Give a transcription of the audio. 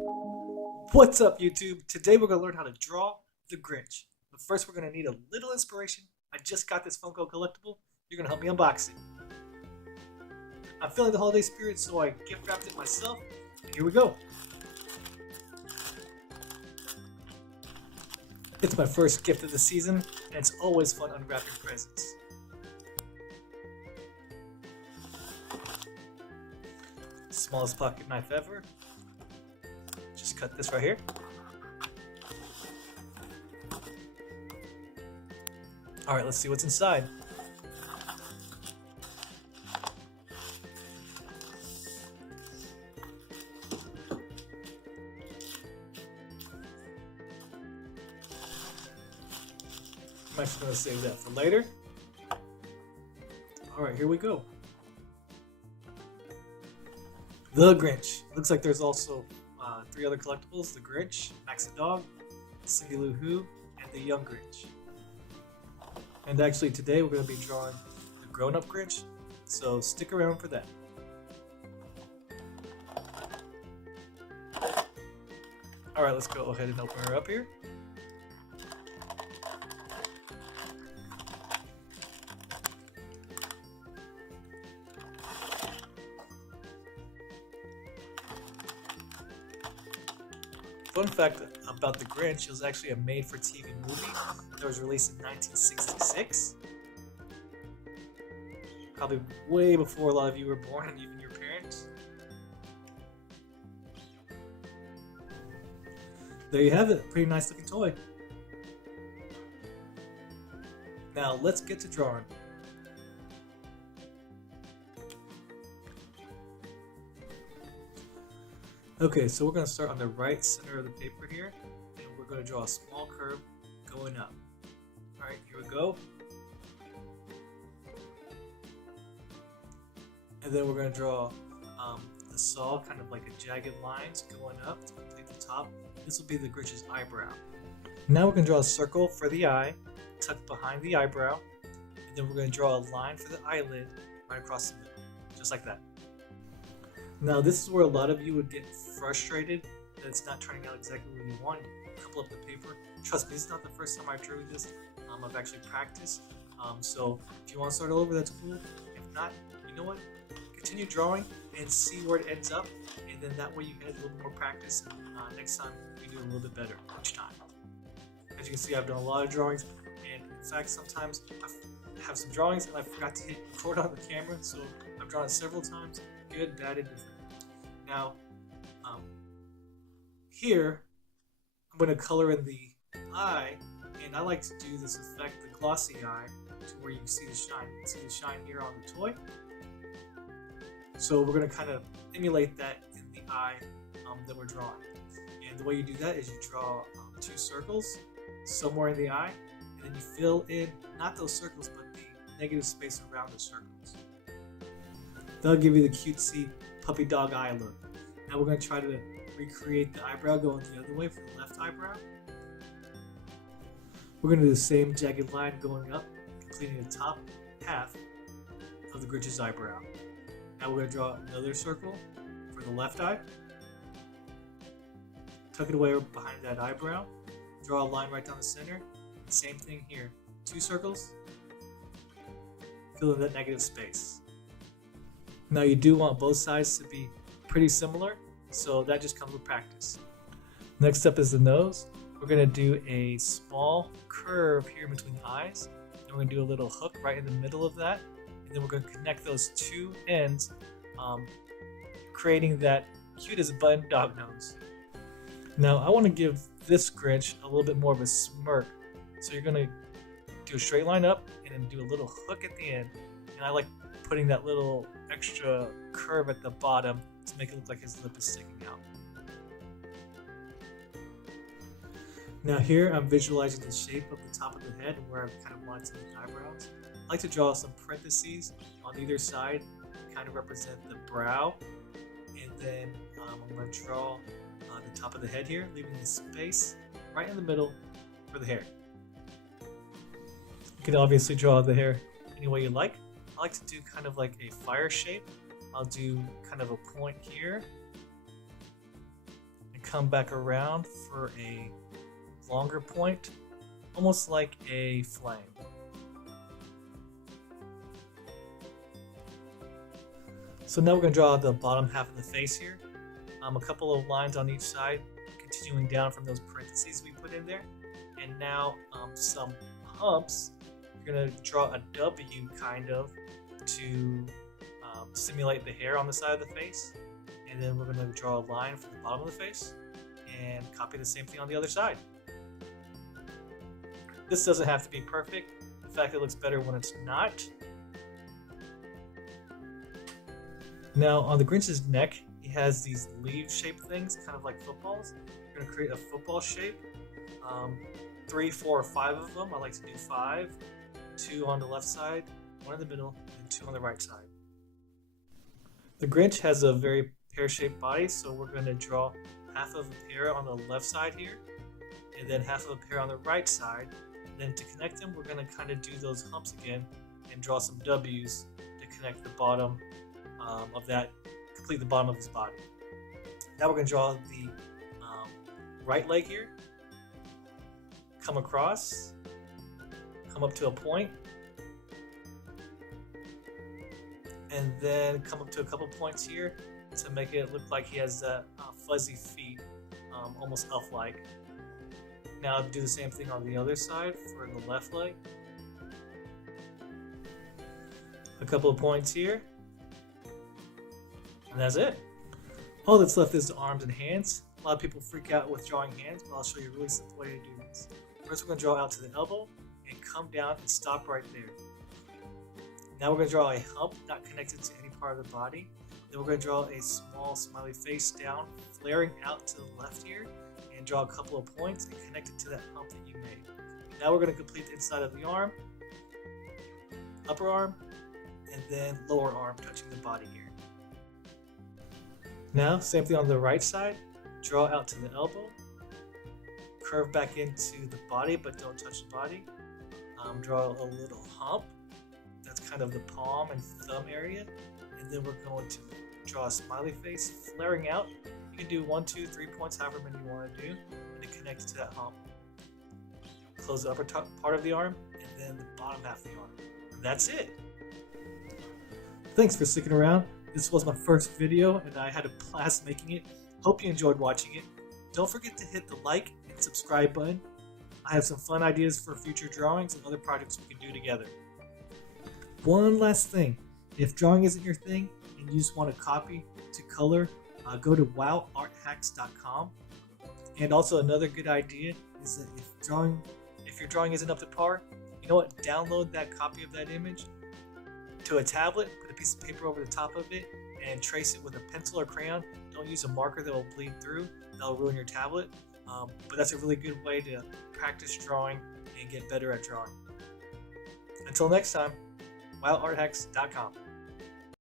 What's up, YouTube? Today we're going to learn how to draw the Grinch. But first we're going to need a little inspiration. I just got this Funko collectible. You're going to help me unbox it. I'm feeling the holiday spirit, so I gift wrapped it myself. And here we go. It's my first gift of the season, and it's always fun unwrapping presents. Smallest pocket knife ever. Just cut this right here. Alright, let's see what's inside. I'm actually going to save that for later. Alright, here we go. The Grinch. Looks like there's also 3 other collectibles: the Grinch, Max the Dog, Cindy Lou Who, and the Young Grinch. And actually today we're going to be drawing the grown-up Grinch, so stick around for that. Alright, let's go ahead and open her up here. Fun fact about The Grinch, it was actually a made-for-TV movie that was released in 1966. Probably way before a lot of you were born, and even your parents. There you have it, pretty nice looking toy. Now let's get to drawing. Okay, so we're going to start on the right center of the paper here, and we're going to draw a small curve going up. Alright, here we go. And then we're going to draw the saw, kind of like a jagged lines going up to complete the top. This will be the Grinch's eyebrow. Now we're going to draw a circle for the eye, tucked behind the eyebrow, and then we're going to draw a line for the eyelid right across the middle, just like that. Now this is where a lot of you would get frustrated that it's not turning out exactly what you want. Couple up the paper. Trust me, this is not the first time I drew this. I've actually practiced. So if you want to start all over, that's cool. If not, you know what? Continue drawing and see where it ends up, and then that way you get a little more practice. Next time you do a little bit better each time. As you can see, I've done a lot of drawings, and in fact sometimes I have some drawings and I forgot to hit record on the camera, so I've drawn it several times. Good, bad, and different. Now, here, I'm going to color in the eye, and I like to do this effect, the glossy eye, to where you can see the shine. You can see the shine here on the toy. So we're going to kind of emulate that in the eye that we're drawing. And the way you do that is you draw 2 circles somewhere in the eye, and then you fill in, not those circles, but the negative space around the circles. That'll give you the cutesy puppy dog eye look. Now we're going to try to recreate the eyebrow going the other way for the left eyebrow. We're going to do the same jagged line going up, completing the top half of the Grinch's eyebrow. Now we're going to draw another circle for the left eye. Tuck it away behind that eyebrow. Draw a line right down the center. Same thing here. 2 circles. Fill in that negative space. Now you do want both sides to be pretty similar, so that just comes with practice. Next up is the nose. We're going to do a small curve here between the eyes, and we're going to do a little hook right in the middle of that, and then we're going to connect those 2 ends, creating that cute as a button dog nose. Now I want to give this Grinch a little bit more of a smirk, so you're going to do a straight line up and then do a little hook at the end, and I like putting that little extra curve at the bottom to make it look like his lip is sticking out. Now here I'm visualizing the shape of the top of the head and where I kind of want to make eyebrows. I like to draw some parentheses on either side to kind of represent the brow, and then I'm going to draw the top of the head here, leaving the space right in the middle for the hair. You can obviously draw the hair any way you like. I like to do kind of like a fire shape. I'll do kind of a point here and come back around for a longer point, almost like a flame. So now we're going to draw the bottom half of the face here. A couple of lines on each side, continuing down from those parentheses we put in there. And now some humps. You're going to draw a W kind of to simulate the hair on the side of the face. And then we're going to draw a line for the bottom of the face and copy the same thing on the other side. This doesn't have to be perfect. In fact, it looks better when it's not. Now on the Grinch's neck, he has these leaf-shaped things, kind of like footballs. We're going to create a football shape. 3, 4, or 5 of them. I like to do 5. 2 on the left side, 1 in the middle, and 2 on the right side. The Grinch has a very pear-shaped body, so we're going to draw half of a pear on the left side here, and then half of a pear on the right side. And then to connect them, we're going to kind of do those humps again and draw some W's to connect the bottom of that, complete the bottom of his body. Now we're going to draw the right leg here, come across, come up to a point, and then come up to a couple points here to make it look like he has fuzzy feet, almost elf-like. Now do the same thing on the other side for the left leg. A couple of points here. And that's it. All that's left is the arms and hands. A lot of people freak out with drawing hands, but I'll show you a really simple way to do this. First we're going to draw out to the elbow and come down and stop right there. Now we're going to draw a hump not connected to any part of the body. Then we're going to draw a small smiley face down, flaring out to the left here, and draw a couple of points and connect it to that hump that you made. Now we're going to complete the inside of the arm, upper arm, and then lower arm touching the body here. Now, same thing on the right side. Draw out to the elbow, curve back into the body, but don't touch the body. Draw a little hump. That's kind of the palm and thumb area. And then we're going to draw a smiley face flaring out. You can do 1, 2, 3 points, however many you want to do, and then connect it to that hump. Close the upper part of the arm, and then the bottom half of the arm. And that's it. Thanks for sticking around. This was my first video, and I had a blast making it. Hope you enjoyed watching it. Don't forget to hit the like and subscribe button. I have some fun ideas for future drawings and other projects we can do together. One last thing. If drawing isn't your thing and you just want a copy to color, go to wowarthacks.com. And also another good idea is that if your drawing isn't up to par, you know what? Download that copy of that image to a tablet, put a piece of paper over the top of it, and trace it with a pencil or crayon. Don't use a marker that will bleed through. That'll ruin your tablet. But that's a really good way to practice drawing and get better at drawing. Until next time, wowarthacks.com.